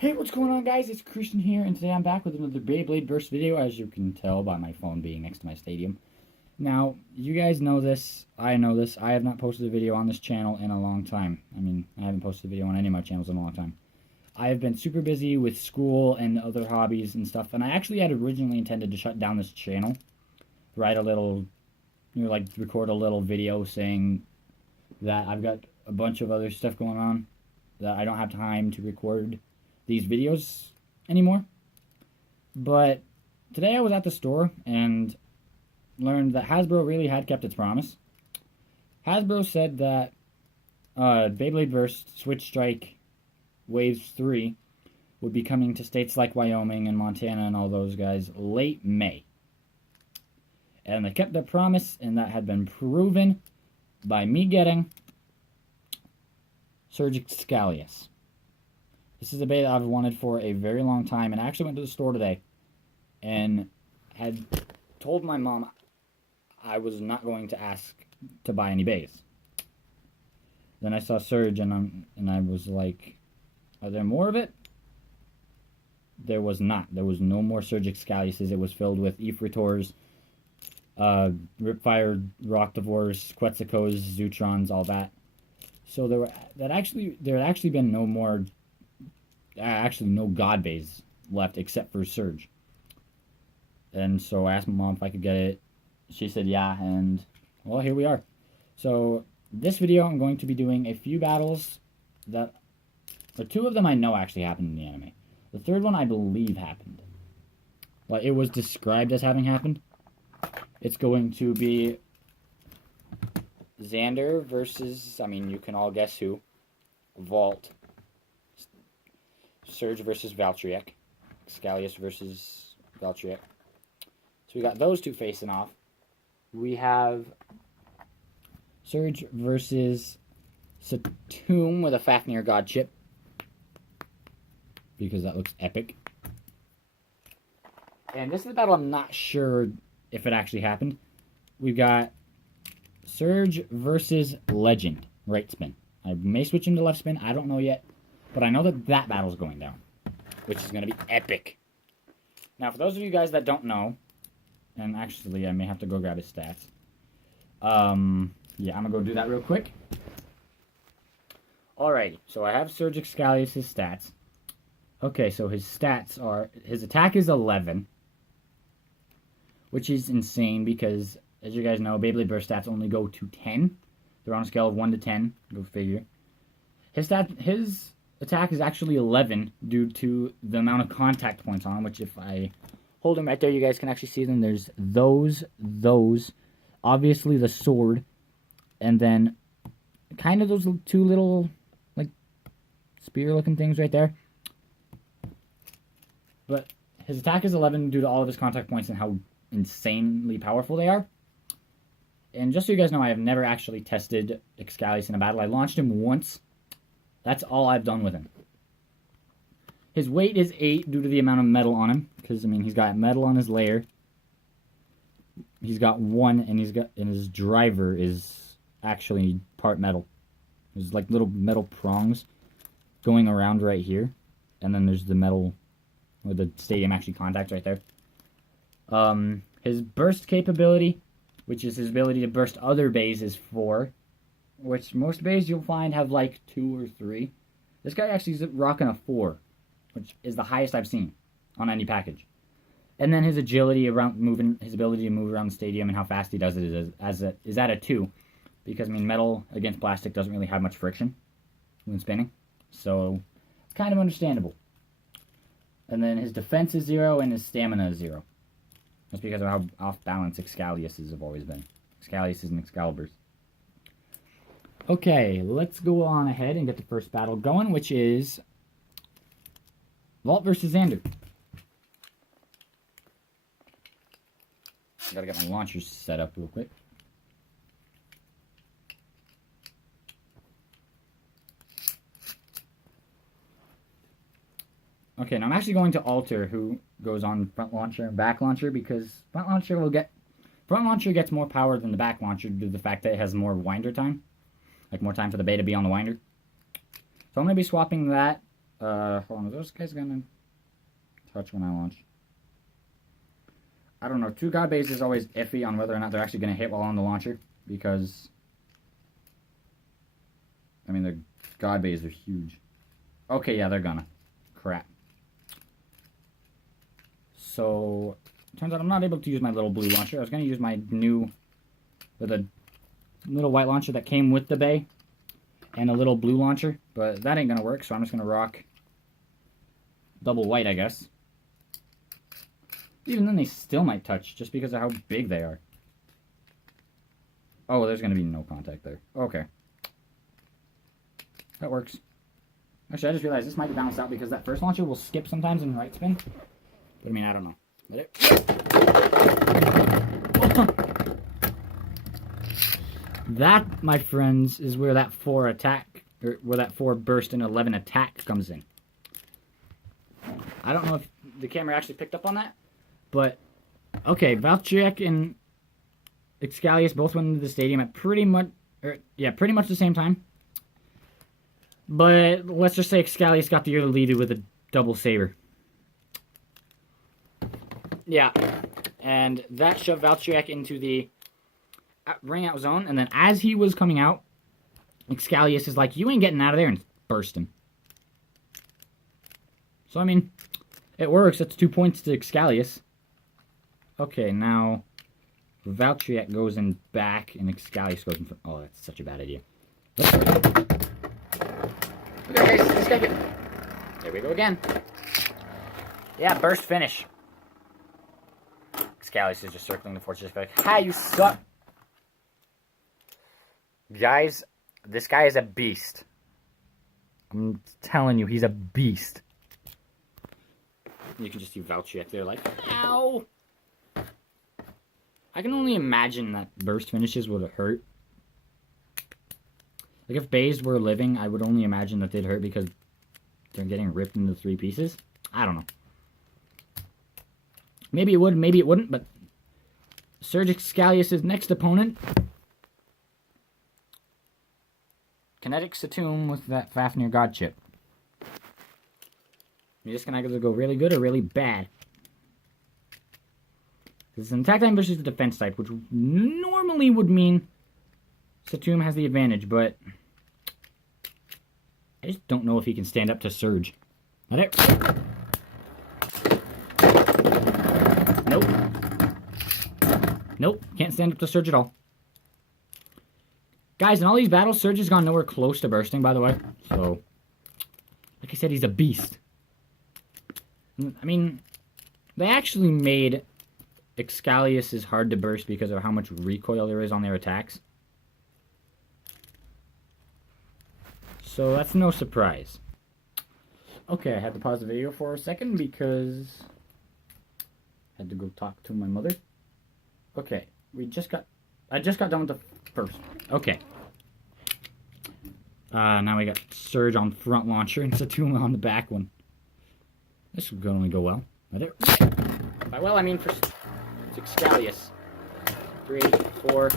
Hey, what's going on, guys? It's Christian here, and today I'm back with another Beyblade Burst video, as you can tell by my phone being next to my stadium. Now, you guys know this, I know this, I have not posted a video on this channel in a long time. I mean, I haven't posted a video on any of my channels in a long time. I have been super busy with school and other hobbies and stuff, and I actually had originally intended to shut down this channel, write a little, record a little video saying that I've got a bunch of other stuff going on, that I don't have time to record these videos anymore. But today I was at the store and learned that Hasbro really had kept its promise. Hasbro said that Beyblade Burst Switch Strike Waves 3 would be coming to states like Wyoming and Montana and all those guys late May. And they kept their promise, and that had been proven by me getting Surge Excalius. This is a bait that I've wanted for a very long time, and I actually went to the store today and had told my mom I was not going to ask to buy any bays. Then I saw Surge, and I was like, are there more of it? There was not. There was no more Surge Excaliuses. It was filled with Ifritors, Ripfire, Rocktivores, Quetzalcoatls, Zutrons, all that. So there had actually been no more. Actually, no God bays left except for Surge. And so I asked my mom if I could get it. She said yeah, and well, here we are. So this video I'm going to be doing a few battles that, or two of them I know actually happened in the anime. The third one I believe happened. Well, it was described as having happened. It's going to be Xander versus, I mean, you can all guess who. Vault. Surge versus Valtryek. Excalius versus Valtryek. So we got those two facing off. We have Surge versus Satum with a Fafnir God chip, because that looks epic. And this is a battle I'm not sure if it actually happened. We've got Surge versus Legend. Right spin. I may switch him to left spin. I don't know yet. But I know that that battle's going down, which is going to be epic. Now, for those of you guys that don't know, and actually I may have to go grab his stats. Yeah, I'm going to go do that real quick. Alrighty, so I have Surge Excalius' stats. Okay, so his stats are, his attack is 11, which is insane because, as you guys know, Beyblade Burst stats only go to 10. They're on a scale of 1 to 10, go figure. His attack is actually 11 due to the amount of contact points on him, which if I hold him right there, you guys can actually see them. There's those, obviously the sword, and then kind of those two little, like, spear-looking things right there. But his attack is 11 due to all of his contact points and how insanely powerful they are. And just so you guys know, I have never actually tested Excalius in a battle. I launched him once. That's all I've done with him. His weight is 8 due to the amount of metal on him. Because, I mean, he's got metal on his layer. He's got 1, and his driver is actually part metal. There's like little metal prongs going around right here. And then there's the metal, where the stadium actually contacts right there. His burst capability, which is his ability to burst other bays, is 4. Which most bays you'll find have like 2 or 3. This guy actually is rocking a 4, which is the highest I've seen on any package. And then his agility around moving, his ability to move around the stadium and how fast he does it is at a 2, because I mean metal against plastic doesn't really have much friction when spinning, so it's kind of understandable. And then his defense is 0 and his stamina is 0. That's because of how off balance Excalius have always been. Excalius and Excaliburs. Okay, let's go on ahead and get the first battle going, which is Vault versus Xander. Gotta get my launchers set up real quick. Okay, now I'm actually going to alter who goes on front launcher and back launcher, because front launcher gets more power than the back launcher due to the fact that it has more winder time. Like more time for the bay to be on the winder. So I'm going to be swapping that Hold on, are those guys gonna touch when I launch? I don't know. 2 God Bays is always iffy on whether or not they're actually gonna hit while on the launcher, because I mean the God Bays are huge. Okay, yeah, they're gonna. Crap. So, turns out I'm not able to use my little blue launcher. I was gonna use my new, with a little white launcher that came with the bay, and a little blue launcher, but that ain't gonna work, so I'm just gonna rock double white, I guess. Even then, they still might touch, just because of how big they are. Oh, there's gonna be no contact there. Okay. That works. Actually, I just realized this might be balanced out because that first launcher will skip sometimes in right spin. But I mean, I don't know. That, my friends, is where that 4 attack, or where that 4 burst and 11 attack comes in. I don't know if the camera actually picked up on that, but okay, Valtryek and Excalius both went into the stadium at pretty much the same time. But let's just say Excalius got the early lead with a double saber. Yeah, and that shoved Valtryek into the ring out zone, and then as he was coming out, Excalius is like, "You ain't getting out of there," and burst him. So, I mean, it works. That's 2 points to Excalius. Okay, now Valtryek goes in back, and Excalius goes in front. Oh, that's such a bad idea. Okay, guys, this guy get... There we go again. Yeah, burst finish. Excalius is just circling the fortress like, "Ha, you suck." Guys, this guy is a beast. I'm telling you, he's a beast. You can just see Valtryek there like, ow! I can only imagine that burst finishes would hurt. Like, if Bays were living, I would only imagine that they'd hurt because they're getting ripped into 3 pieces. I don't know. Maybe it would, maybe it wouldn't, but Surge Excalius' next opponent, Kinetic Satum with that Fafnir God chip. You're just going to either go really good or really bad. It's an attack type versus the defense type, which normally would mean Satum has the advantage, but I just don't know if he can stand up to Surge. Not it. Nope. Nope, can't stand up to Surge at all. Guys, in all these battles, Surge has gone nowhere close to bursting, by the way. So, like I said, he's a beast. I mean, they actually made Excalius hard to burst because of how much recoil there is on their attacks. So that's no surprise. Okay, I had to pause the video for a second because I had to go talk to my mother. Okay, I just got done with the first. Okay. Now we got Surge on front launcher and Satum on the back one. This would only go well. By well, I mean for Excalius. 3, 4.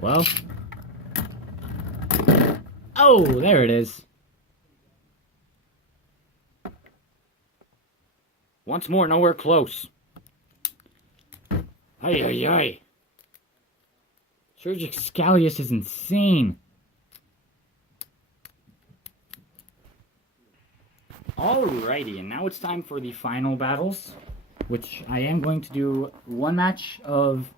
Well. Oh, there it is. Once more, nowhere close. Ay, ay, ay. Surge Excalius is insane. Alrighty, and now it's time for the final battles, which I am going to do one match of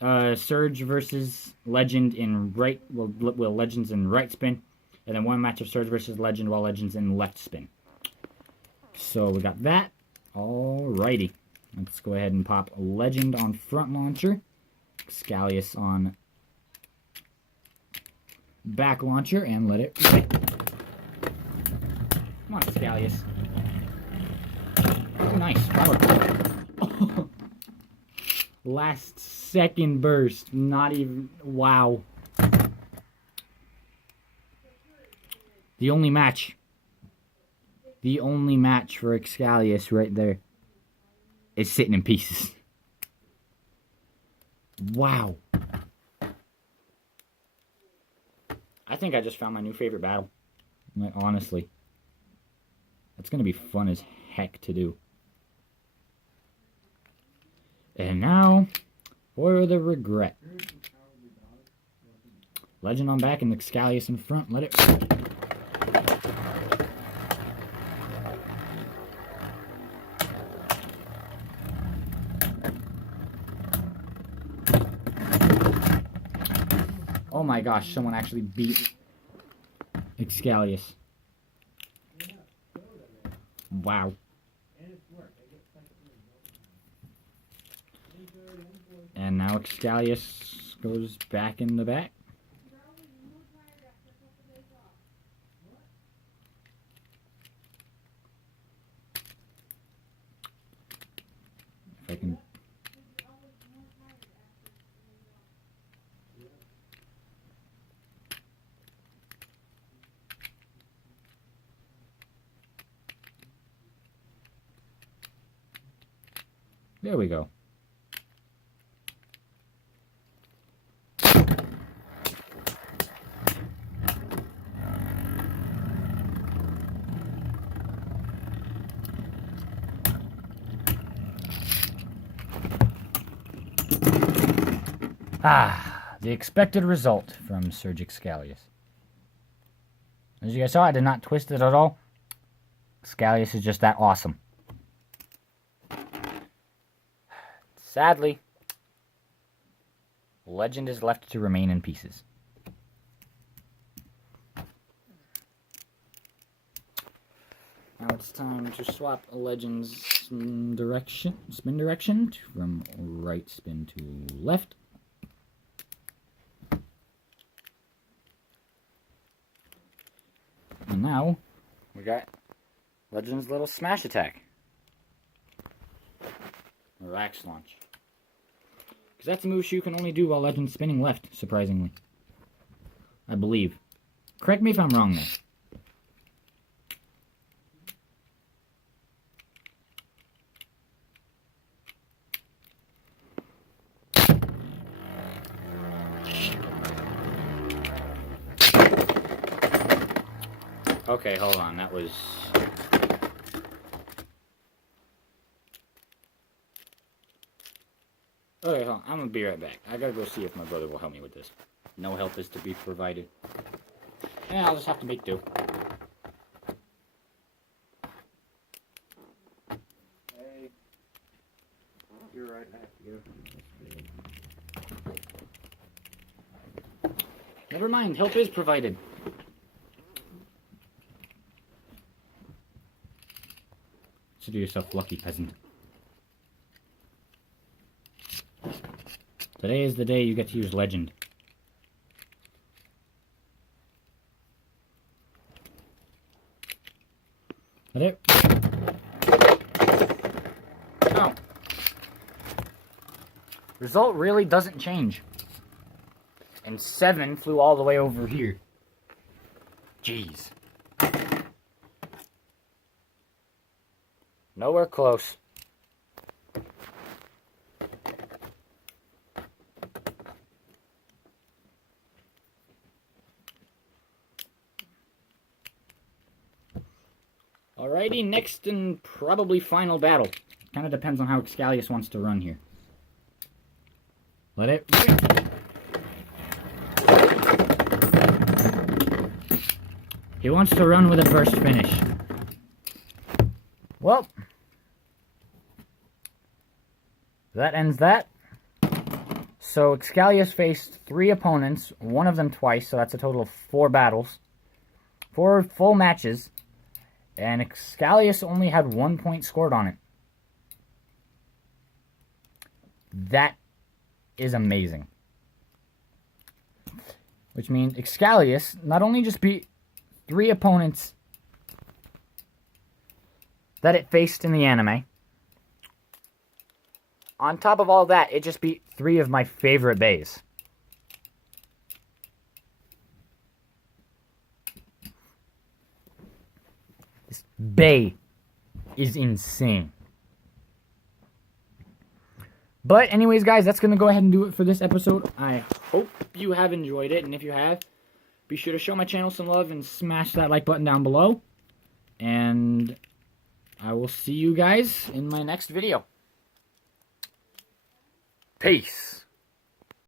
Surge versus Legend in right, well, Legends in right spin, and then one match of Surge versus Legend while Legends in left spin. So we got that. Alrighty, let's go ahead and pop Legend on front launcher, Excalius on back launcher, and let it rip. Come on, Excalius. Oh, nice. Power. Last second burst. Not even... Wow. The only match. The only match for Excalius right there is sitting in pieces. Wow. I think I just found my new favorite battle. Like, honestly. That's going to be fun as heck to do. And now, for the regret. Legend on back and Excalius in front. Let it rip. Oh my gosh, someone actually beat Excalius. Wow. And now Excalius goes back in the back. If I can... There we go. The expected result from Surge Excalius. As you guys saw, I did not twist it at all. Excalius is just that awesome. Sadly, Legend is left to remain in pieces. Now it's time to swap Legend's spin direction from right spin to left. And now, we got Legend's little smash attack. Or axe launch. Because that's a move you can only do while Legend's spinning left, surprisingly. I believe. Correct me if I'm wrong there. Okay, hold on, that was... Okay, hold on, I'm gonna be right back. I gotta go see if my brother will help me with this. No help is to be provided. And I'll just have to make do. Hey. You're right back here. Never mind, help is provided. Consider yourself lucky, peasant. Today is the day you get to use Legend. That it? Oh. Result really doesn't change. And 7 flew all the way over here. Jeez. Nowhere close. Alrighty, next and probably final battle. Kind of depends on how Excalius wants to run here. Let it... He wants to run with a burst finish. Well, that ends that. So Excalius faced 3 opponents, one of them twice, so that's a total of 4 battles. 4 full matches, and Excalius only had 1 point scored on it. That is amazing. Which means Excalius not only just beat 3 opponents that it faced in the anime. On top of all that, it just beat 3 of my favorite bays. This bay is insane. But anyways, guys, that's going to go ahead and do it for this episode. I hope you have enjoyed it, and if you have, Be sure to show my channel some love and smash that like button down below. And I will see you guys in my next video. Peace.